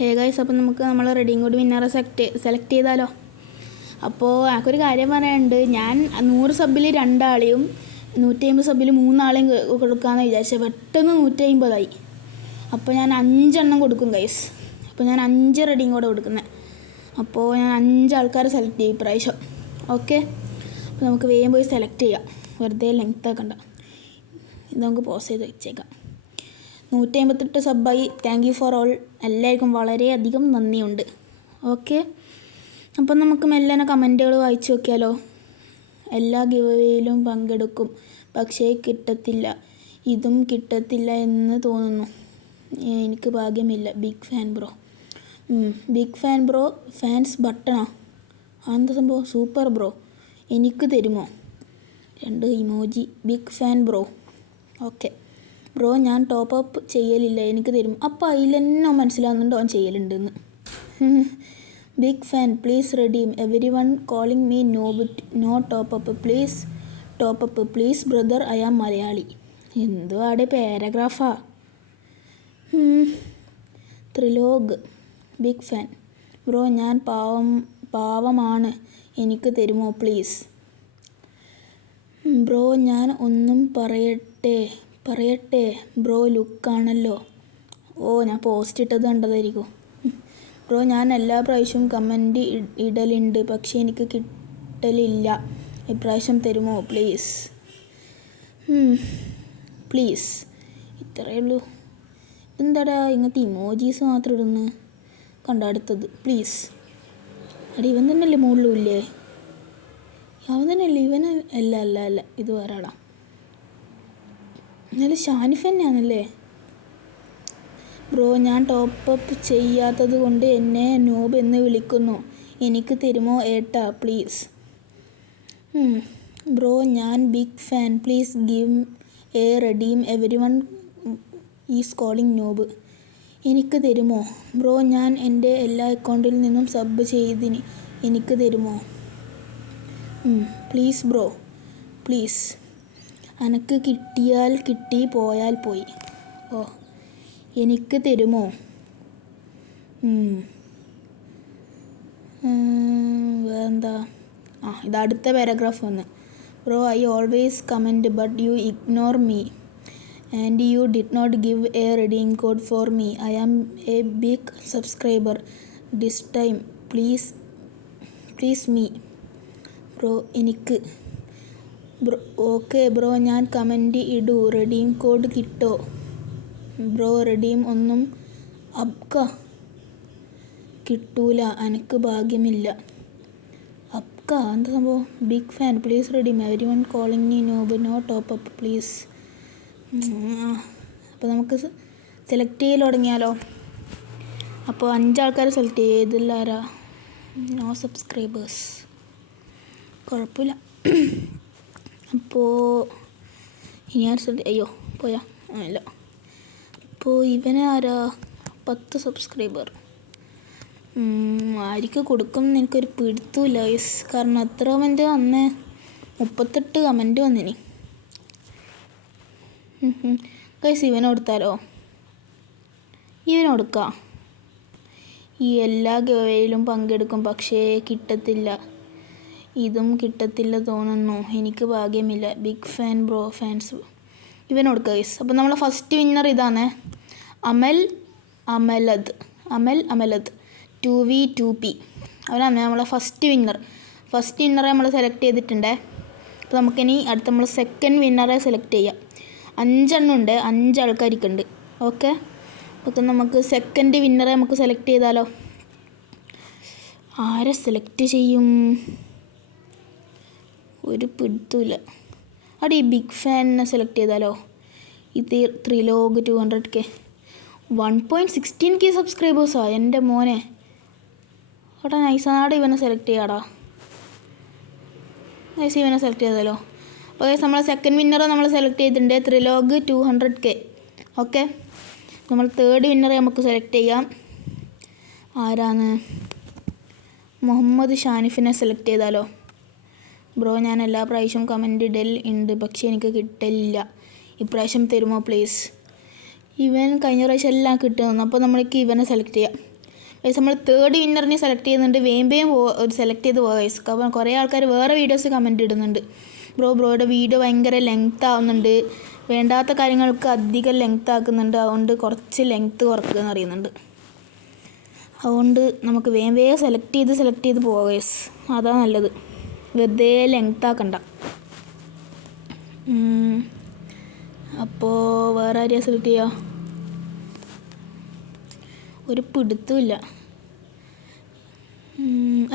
Hey guys, അപ്പോൾ നമുക്ക് നമ്മൾ റെഡിയും കോഡ് വിന്നറെ സെലക്ട് ചെയ്താലോ. അപ്പോൾ എനിക്കൊരു കാര്യം പറയാനുണ്ട്. ഞാൻ 100 സബിൽ 2 ആളെയും 150 സബിൽ 3 ആളെയും കൊടുക്കാമെന്ന് വിചാരിച്ചത്. പെട്ടെന്ന് 150 അപ്പോൾ ഞാൻ 5 എണ്ണം കൊടുക്കും ഗൈസ്. അപ്പോൾ ഞാൻ 5 റെഡിയും കോഡ് കൊടുക്കുന്നത്. അപ്പോൾ ഞാൻ 5 ആൾക്കാരെ സെലക്ട് ചെയ്യും ഇപ്രാവശ്യം. ഓക്കെ, അപ്പോൾ നമുക്ക് വേഗം പോയി സെലക്ട് ചെയ്യാം, വെറുതെ ലെങ്ത് ആക്കണ്ട. ഇത് നമുക്ക് പോസ് ചെയ്ത് വെച്ചേക്കാം. 158 സബ്ബായി. Thank you for all. എല്ലാവർക്കും വളരെയധികം നന്ദിയുണ്ട്. ഓക്കെ, അപ്പം നമുക്ക് മെല്ലനെ കമൻറ്റുകൾ വായിച്ചു നോക്കിയാലോ. എല്ലാ ഗിവവേയിലും പങ്കെടുക്കും, പക്ഷേ കിട്ടത്തില്ല. ഇതും കിട്ടത്തില്ല എന്ന് തോന്നുന്നു. എനിക്ക് ഭാഗ്യമില്ല. Big fan bro. Big fan bro. Fans ബട്ടണോ? അതെന്താ സംഭവം? Super bro. എനിക്ക് തരുമോ? 2 emoji. Big fan bro. Okay bro, ഞാൻ ടോപ്പ് അപ്പ് ചെയ്യലില്ല, എനിക്ക് തരും. അപ്പോൾ അതിലെന്നെ മനസ്സിലാകുന്നുണ്ടോ അവൻ ചെയ്യലുണ്ടെന്ന്. Big fan. Please redeem. Every one calling me no top up. Please top up please brother, I am Malayali. എന്തുവാടെ പാരഗ്രാഫാ. ത്രിലോക്. Big fan. ബ്രോ, ഞാൻ പാവമാണ്, എനിക്ക് തരുമോ പ്ലീസ്? ബ്രോ, ഞാൻ ഒന്നും പറയട്ടെ ബ്രോ, ലുക്കാണല്ലോ. ഞാൻ പോസ്റ്റ് ഇട്ടത് കണ്ടതായിരിക്കും. ബ്രോ, ഞാൻ എല്ലാ പ്രാവശ്യവും കമൻറ്റ് ഇടലുണ്ട്, പക്ഷേ എനിക്ക് കിട്ടലില്ല. ഇപ്രാവശ്യം തരുമോ പ്ലീസ്? പ്ലീസ്. ഇത്രയേ ഉള്ളൂ. എന്താടാ ഇങ്ങനത്തെ ഇമോജീസ് മാത്രം ഇടുന്നു? കണ്ട അടുത്തത്. പ്ലീസ്. അടി ഇവൻ തന്നെയല്ലേ മുകളിലും ഇല്ലേ? അവൻ തന്നെയല്ലേ? ഇവൻ അല്ല ഇത് വേറെ ആളാ. എന്നാലും ഷാനിഫ് തന്നെയാണല്ലേ. ബ്രോ, ഞാൻ ടോപ്പ് അപ്പ് ചെയ്യാത്തത് കൊണ്ട് എന്നെ നോബ് എന്ന് വിളിക്കുന്നു, എനിക്ക് തരുമോ ഏട്ടാ പ്ലീസ്? ബ്രോ, ഞാൻ big fan, please give a redeem. Every one is calling noob. എനിക്ക് തരുമോ? ബ്രോ, ഞാൻ എൻ്റെ എല്ലാ അക്കൗണ്ടിൽ നിന്നും സബ് ചെയ്തിന്, എനിക്ക് തരുമോ? Please bro, please. അനക്ക് കിട്ടിയാൽ കിട്ടി, പോയാൽ പോയി. എനിക്ക് തരുമോ? വേറെന്താ? ഇത് അടുത്ത പാരഗ്രാഫ് വന്ന്. Bro, I always comment but you ignore me and you did not give a redeem code for me. I am a big subscriber this time. Please me. Bro, എനിക്ക്. ബ്രോ, ഓക്കെ ബ്രോ, ഞാൻ comment ഇടൂ. Redeem code കിട്ടോ? Bro, redeem ഒന്നും അബ്ക കിട്ടൂല, എനിക്ക് ഭാഗ്യമില്ല. അബ്ക എന്താ സംഭവം? Big fan, please redeem. Every one calling me noob, no top up please. അപ്പോൾ നമുക്ക് സെലക്ട് ചെയ്യൽ തുടങ്ങിയാലോ. അപ്പോൾ 5 ആൾക്കാരെ സെലക്ട് ചെയ്യുക. ഇതിലാരാ? No subscribers. കുഴപ്പമില്ല. അപ്പോൾ ഇനി അയ്യോ പോയാ അല്ല. അപ്പോൾ ഇവന് ആരാ? 10 സബ്സ്ക്രൈബർ. ആർക്ക് കൊടുക്കും എന്ന് എനിക്കൊരു പിടുത്തമില്ല ഗൈസ്. കാരണം എത്ര കമൻറ്റ് അന്ന് 38 കമൻറ്റ് വന്നിനി ഗൈസ്. ഇവനെ കൊടുത്താലോ? ഇവനെ കൊടുക്കാം. ഈ എല്ലാ ഗവേയിലും പങ്കെടുക്കും, പക്ഷേ കിട്ടത്തില്ല. ഇതും കിട്ടത്തില്ല തോന്നുന്നു, എനിക്ക് ഭാഗ്യമില്ല. Big fan bro. ഫാൻസ് ഇവൻ കൊടുക്കുക ഗൈസ്. അപ്പോൾ നമ്മളെ ഫസ്റ്റ് വിന്നർ ഇതാണ്. അമലദ് 2v2p. അവനാണ് നമ്മളെ ഫസ്റ്റ് വിന്നറെ നമ്മൾ സെലക്ട് ചെയ്തിട്ടുണ്ട്. അപ്പോൾ നമുക്കിനി അടുത്ത നമ്മൾ സെക്കൻഡ് വിന്നറെ സെലക്ട് ചെയ്യാം. 5 എണ്ണം ഉണ്ട്, 5 ആൾക്കാർക്കുണ്ട്. ഓക്കെ, അപ്പോൾ നമുക്ക് സെക്കൻഡ് വിന്നറെ നമുക്ക് സെലക്ട് ചെയ്താലോ. ആരെ സെലക്ട് ചെയ്യും? ഒരു പിടുത്തമില്ല. അവിടെ ഈ ബിഗ് ഫാനിനെ സെലക്ട് ചെയ്താലോ. ഇത് ത്രിലോക് 200k 1.16k സബ്സ്ക്രൈബേഴ്സാ. എൻ്റെ മോനെ അവിടെ നൈസാട് ഇവനെ സെലക്ട് ചെയ്യാടാ. നൈസ്, ഇവനെ സെലക്ട് ചെയ്താലോ. ഓക്കെ, നമ്മളെ സെക്കൻഡ് വിന്നറെ നമ്മൾ സെലക്ട് ചെയ്തിട്ടുണ്ട്. ത്രിലോക് 200k. ഓക്കെ, നമ്മൾ തേർഡ് വിന്നറെ നമുക്ക് സെലക്ട് ചെയ്യാം. ആരാണ്? മുഹമ്മദ് ഷാനിഫിനെ സെലക്ട് ചെയ്താലോ. ബ്രോ, ഞാൻ എല്ലാ പ്രാവശ്യവും കമൻറ്റ് ഇടൽ ഉണ്ട്, പക്ഷേ എനിക്ക് കിട്ടില്ല. ഇപ്രാവശ്യം തരുമോ പ്ലീസ്? ഇവൻ കഴിഞ്ഞ പ്രാവശ്യം എല്ലാം കിട്ടുന്നു. അപ്പോൾ നമ്മൾക്ക് ഇവനെ സെലക്ട് ചെയ്യാം. ഗൈസ് നമ്മൾ തേർഡ് വിന്നറിനെ സെലക്ട് ചെയ്യുന്നുണ്ട്. വേമ്പയും സെലക്ട് ചെയ്ത് പോകാം ഗൈസ്. കാരണം കുറേ ആൾക്കാർ വേറെ വീഡിയോസ് കമൻറ്റ് ഇടുന്നുണ്ട്. ബ്രോയുടെ വീഡിയോ ഭയങ്കര ലെങ്ത് ആവുന്നുണ്ട്, വേണ്ടാത്ത കാര്യങ്ങൾക്ക് അധികം ലെങ്ത് ആക്കുന്നുണ്ട്, അതുകൊണ്ട് കുറച്ച് ലെങ്ത്ത് കുറക്കുക എന്ന് അറിയുന്നുണ്ട്. അതുകൊണ്ട് നമുക്ക് വേഗം സെലക്ട് ചെയ്ത് പോകാം ഗൈസ്. അതാ നല്ലത്, വെറുതെ ലെങ്ത് ആക്കണ്ട. അപ്പോൾ വേറെ ആരെയാണ് സെലക്ട് ചെയ്യുക? ഒരു പിടുത്തമില്ല.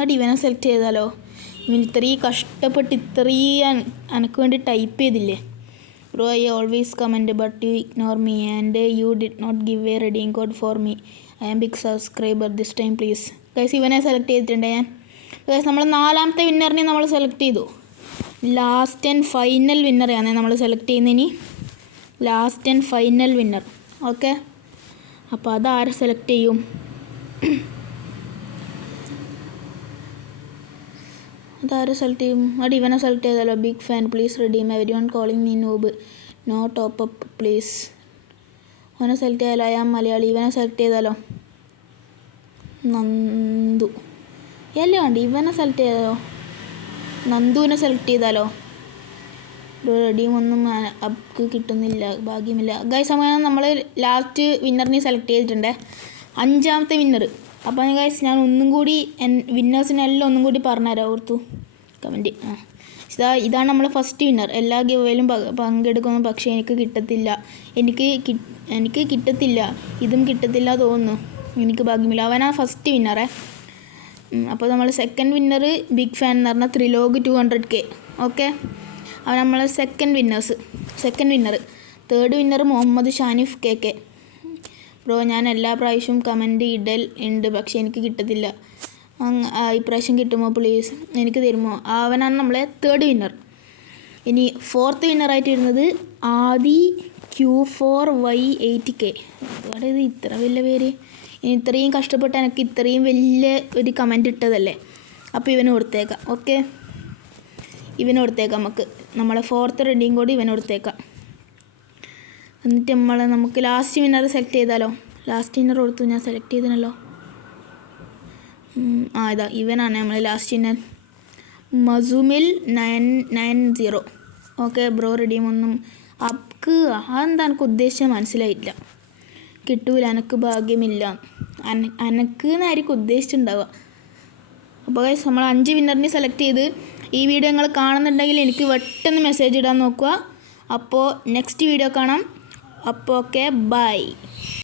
ഡിവനെ സെലക്ട് ചെയ്താലോ? ഇവൻ ഇത്രയും കഷ്ടപ്പെട്ട് ഇത്രയും എനിക്ക് വേണ്ടി ടൈപ്പ് ചെയ്തില്ലേ. Bro I always comment but you ignore me and you did not give a redeem code for me. I am big subscriber this time please. Guys ഇവനെ സെലക്ട് ചെയ്തിട്ടുണ്ട് ഞാൻ. ഗൈസ് നമ്മൾ 4ാമത്തെ വിന്നറിനെ നമ്മൾ സെലക്ട് ചെയ്തു. ലാസ്റ്റ് ആൻഡ് ഫൈനൽ വിന്നറെയാണ് നമ്മൾ select ചെയ്യുന്നതിന്. Last and final winner. Okay, അപ്പോൾ അതാരെ select ചെയ്യും? അതാരെ സെലക്ട് ചെയ്യും? ഇവനെ സെലക്ട് ചെയ്താലോ? Big fan please redeem every one calling me noob, no top up please. അവനെ സെലക്ട് ചെയ്താലോ? ഞാൻ മലയാളി. ഇവനെ സെലക്ട് ചെയ്താലോ? നന്ദു. അല്ലേ വേണ്ട, ഇവനെ സെലക്ട് ചെയ്താലോ? നന്ദുവിനെ സെലക്ട് ചെയ്താലോ? റെഡീമൊന്നും അപ്പ് കിട്ടുന്നില്ല, ഭാഗ്യമില്ല. ഗൈസ് അങ്ങനെ നമ്മൾ ലാസ്റ്റ് വിന്നറിനെ സെലക്ട് ചെയ്തിട്ടുണ്ട്, 5ാമത്തെ വിന്നർ. അപ്പോൾ ഗൈസ് ഞാൻ ഒന്നും കൂടി വിന്നേഴ്സിനെല്ലാം ഒന്നും കൂടി പറഞ്ഞുതരാം, ഓർത്തു കമൻറ്റ്. ഇതാണ് നമ്മളെ ഫസ്റ്റ് വിന്നർ. എല്ലാ ഗിവേയിലും പങ്കെടുക്കുന്നു, പക്ഷേ എനിക്ക് കിട്ടത്തില്ല, ഇതും കിട്ടത്തില്ല തോന്നുന്നു, എനിക്ക് ഭാഗ്യമില്ല. അവനാണ് ഫസ്റ്റ് വിന്നറേ. അപ്പോൾ നമ്മൾ സെക്കൻഡ് വിന്നർ ബിഗ് ഫാൻ എന്ന് പറഞ്ഞാൽ ത്രിലോക് 200K. ഓക്കെ, അവൻ നമ്മളെ second winner. Third winner Muhammad Shanif KK. Bro ഞാൻ എല്ലാ പ്രാവശ്യവും കമൻറ്റ് ഉണ്ട്, പക്ഷേ എനിക്ക് കിട്ടത്തില്ല. ഇപ്രാവശ്യം കിട്ടുമോ പ്ലീസ്, എനിക്ക് തരുമോ? അവനാണ് നമ്മളെ തേർഡ് വിന്നർ. ഇനി ഫോർത്ത് വിന്നറായിട്ട് വരുന്നത് ആദി Q4Y8K. അതോടെ ഇത് ഇത്ര വലിയ പേര്. ഇനി ഇത്രയും കഷ്ടപ്പെട്ട് എനിക്ക് ഇത്രയും വലിയ ഒരു കമൻറ്റ് ഇട്ടതല്ലേ, അപ്പോൾ ഇവന് കൊടുത്തേക്കാം. ഓക്കെ, ഇവന് കൊടുത്തേക്കാം. നമ്മളെ ഫോർത്ത് റെഡീം കോഡ് ഇവന് കൊടുത്തേക്കാം. എന്നിട്ട് നമുക്ക് ലാസ്റ്റ് വിന്നർ സെലക്ട് ചെയ്താലോ? ലാസ്റ്റ് വിന്നർ കൊടുത്തു, ഞാൻ സെലക്ട് ചെയ്തനല്ലോ. ഇതാ ഇവനാണ് നമ്മൾ ലാസ്റ്റ് വിന്നർ, മസുമിൽ 990. ഓക്കെ ബ്രോ, റെഡീമൊന്നും അതെന്താ എനിക്ക് ഉദ്ദേശിച്ചാൽ മനസ്സിലായിട്ടില്ല. കിട്ടൂല, എനിക്ക് ഭാഗ്യമില്ല, എനക്ക് എന്നായിരിക്കും ഉദ്ദേശിച്ചിട്ടുണ്ടാവുക. അപ്പോൾ ഗൈസ് നമ്മൾ 5 വിന്നറിനെ സെലക്ട് ചെയ്ത്, ഈ വീഡിയോ നിങ്ങൾ കാണുന്നുണ്ടെങ്കിൽ എനിക്ക് പെട്ടെന്ന് മെസ്സേജ് ഇടാൻ നോക്കുക. അപ്പോൾ നെക്സ്റ്റ് വീഡിയോ കാണാം. അപ്പോൾ ഓക്കെ, ബൈ.